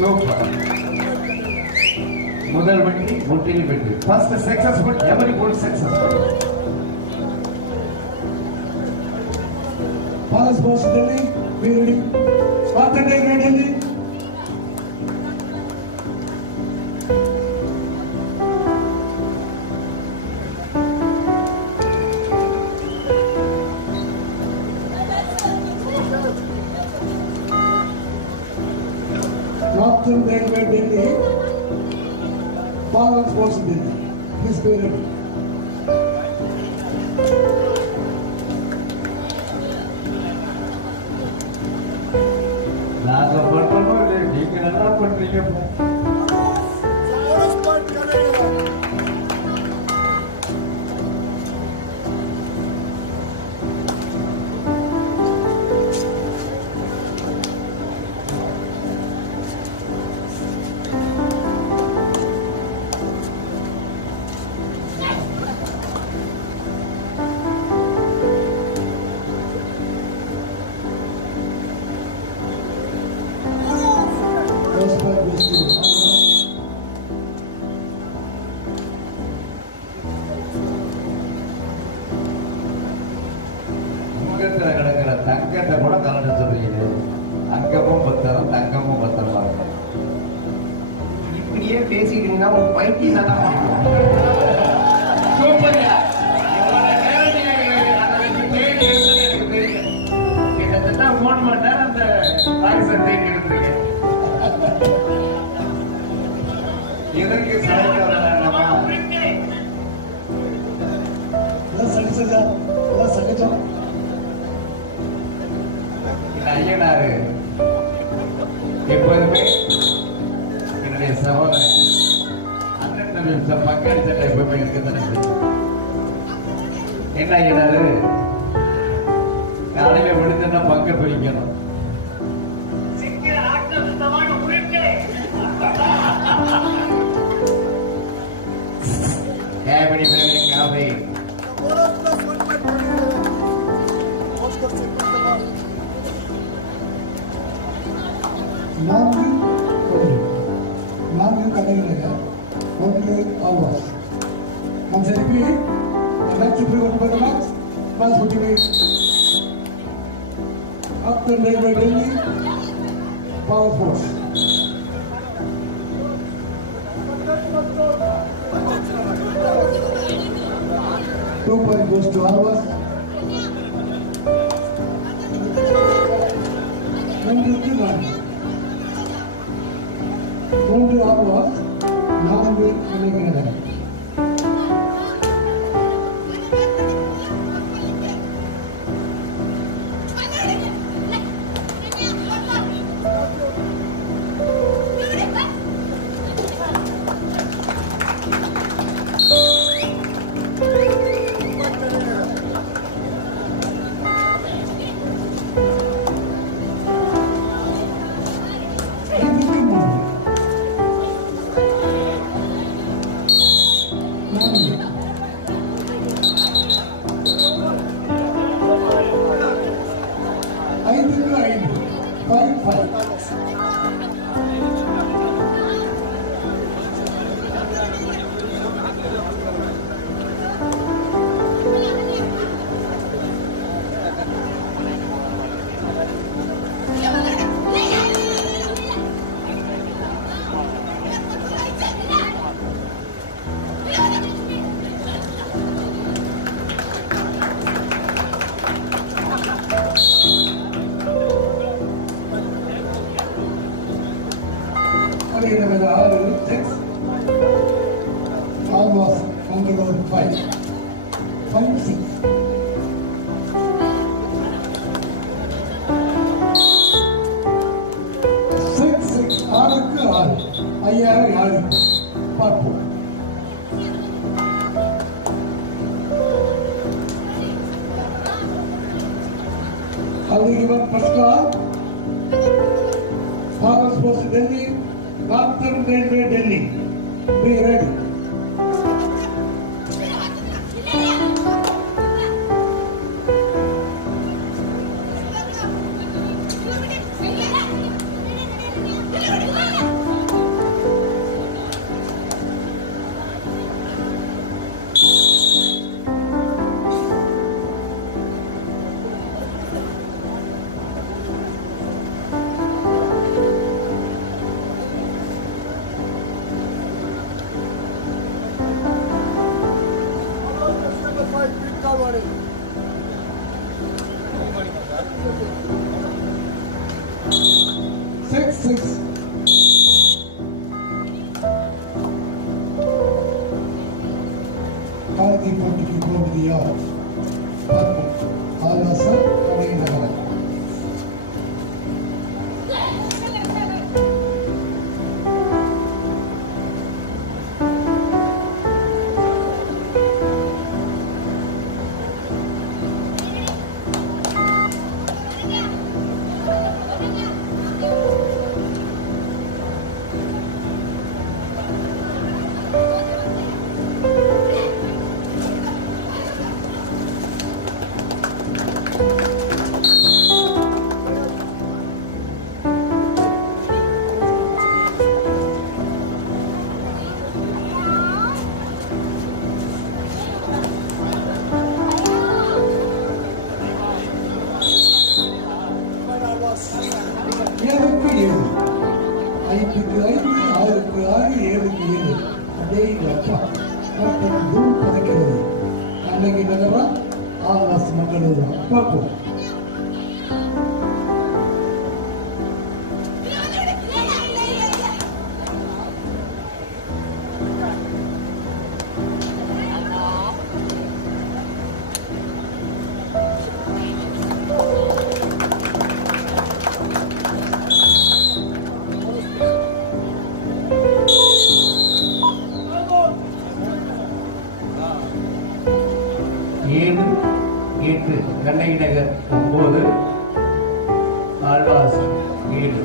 Super. முதல் வெற்றி முற்றிலும் வெற்றி. First successful, every goal successful. Pass pass Delhi, we ready? Start the day, Delhi. Northern Railway Delhi, Power Sports Delhi. Please be ready. நாங்க பண்றோமோ இல்லையோ, நீங்க நல்லா பண்றீங்க. முகத்துல கிடக்கிற தங்கத்தை கூட கலந்து சொல்றீங்க. அங்கமும் பத்திரம், தங்கமும் பத்திரமா இருக்கும். இப்படியே பேசிக்கிறீங்கன்னா உங்க பைத்தியம் தான். சூப்பர்யா. கிட்டத்தட்ட 3 மணி நேரம் அந்த பாகிஸ்தான் எடுத்துருக்கேன். இதற்கு ஐயனாரு எப்போதுமே என்னுடைய சகோதரன் அண்ணன் பக்கம் சட்டை எப்பவுமே இருக்குதானே. என்ன ஐயனாரு, காலையில விழுந்தா பங்க பிரிக்கணும். நான்கு கடைகளில் ஒன்று always. Once I repeat, I'd like to present by the match, transporting me up the Railway Delhi, Power Force. Two point goes to Alvas. மூன்று ஆல்வாஸ், 4 இளைஞர்கள். Almost on the road 5, 6. ஆறுக்கு 6, 5000 பார்ப்போம். I will give up first call. Power Sports Delhi, Northern Railway Delhi. Be ready. 6. காலத்தை போட்டிக்கு போவது யார் பார்ப்போம். ஆலோசர் கடை நகரம். ஏழுக்கு 7, 5க்கு 5, 6க்கு 6, 7க்கு 7. அதே அப்பா தூள் பதைக்கிறது. கண்ணகி நகரம் ஆகாச மங்களூர். பார்ப்போம். ஏழு 8 Kannagi Nagar 9 Alvas 7.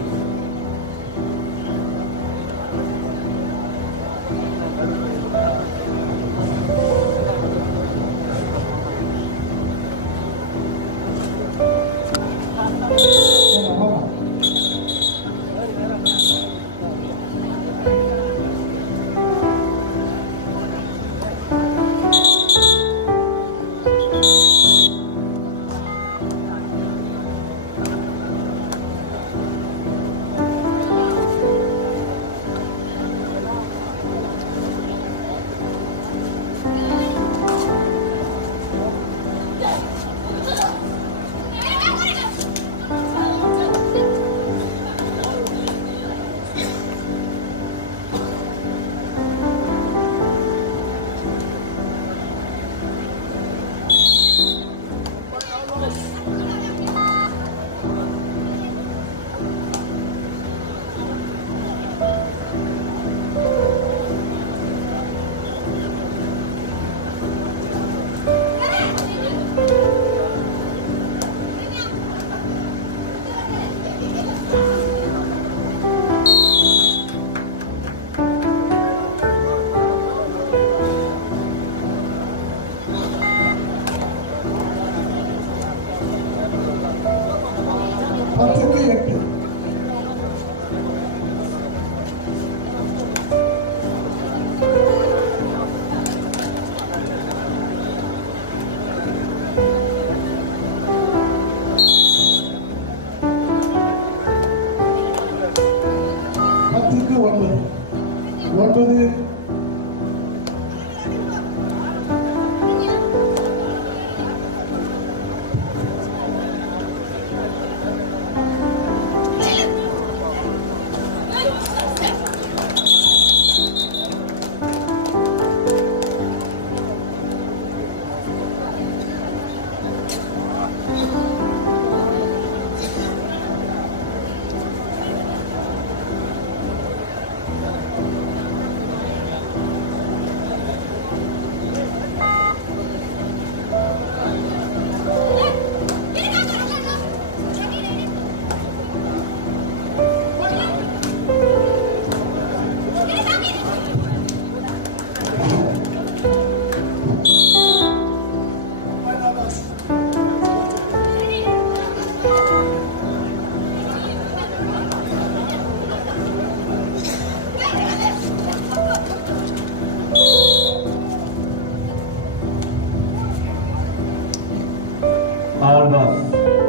Alvas,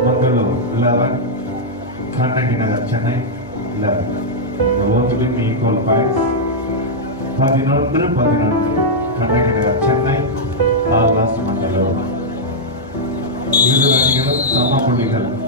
Mangalore 11, Kannagi Nagar, Chennai 11. Both will be equal points. 11, Kannagi Nagar, Chennai, Alvas, Mangalore. Usually, some of the